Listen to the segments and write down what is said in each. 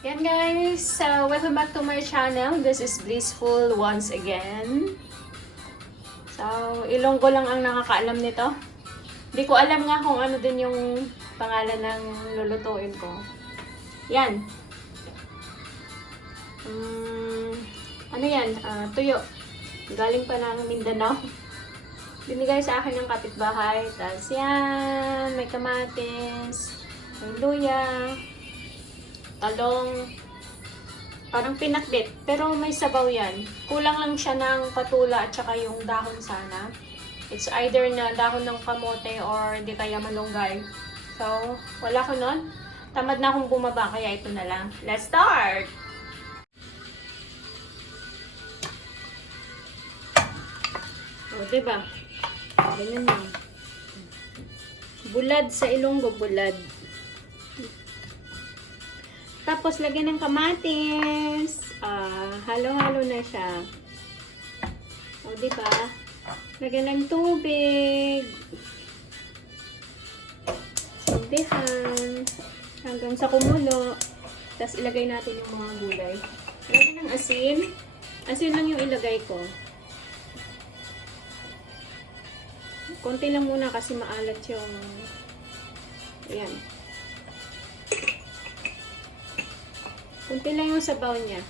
So, welcome back to my channel. This is Blissful once again. So, Ilonggo lang ang nakakaalam nito. Hindi ko alam nga kung ano din yung pangalan ng lulutuin ko. Yan. Um, ano yan? Ah, tuyo. Galing pa ng Mindanao. Binigay sa akin ng kapitbahay. Tapos yan, may kamatis, may luya, talong, parang pinakbit. Pero may sabaw yan. Kulang lang siya ng patula at saka yung dahon sana. It's either na dahon ng kamote or di kaya malunggay. So, wala ko nun. Tamad na akong bumaba, kaya ito na lang. Let's start! O, diba? Ganyan lang. Bulad sa Ilonggo, bulad. Tapos, lagyan ng kamatis. Ah, halo-halo na siya. O, di ba? Lagyan ng tubig. Sindihan. Hanggang sa kumulo. Tapos, ilagay natin yung mga gulay. Lagyan ng asin. Asin lang yung ilagay ko. Konti lang muna kasi maalat yung... Ayan. Kunti lang yung sabaw niya.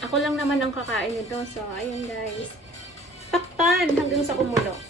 Ako lang naman ang kakain nito. So, ayun guys. Takpan hanggang sa kumulo.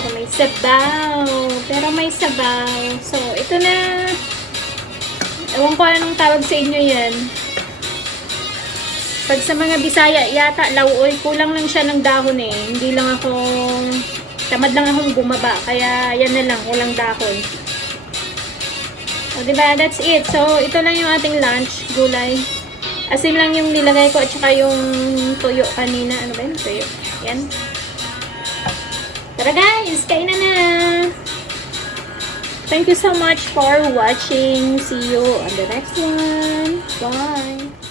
Pero may sabaw. Pero may sabaw. So, ito na. Ewan ko anong tawag sa inyo yan. Pag sa mga Bisaya, yata, lauoy, kulang lang siya ng dahon eh. Hindi lang ako, tamad lang akong bumaba. Kaya, yan na lang, walang dahon. O, diba? That's it. So, ito lang yung ating lunch, gulay. Asin lang yung nilagay ko at saka yung tuyo kanina. Ano ba yun? Tuyo. Yan. Tara guys, kain na na! Thank you so much for watching. See you on the next one. Bye!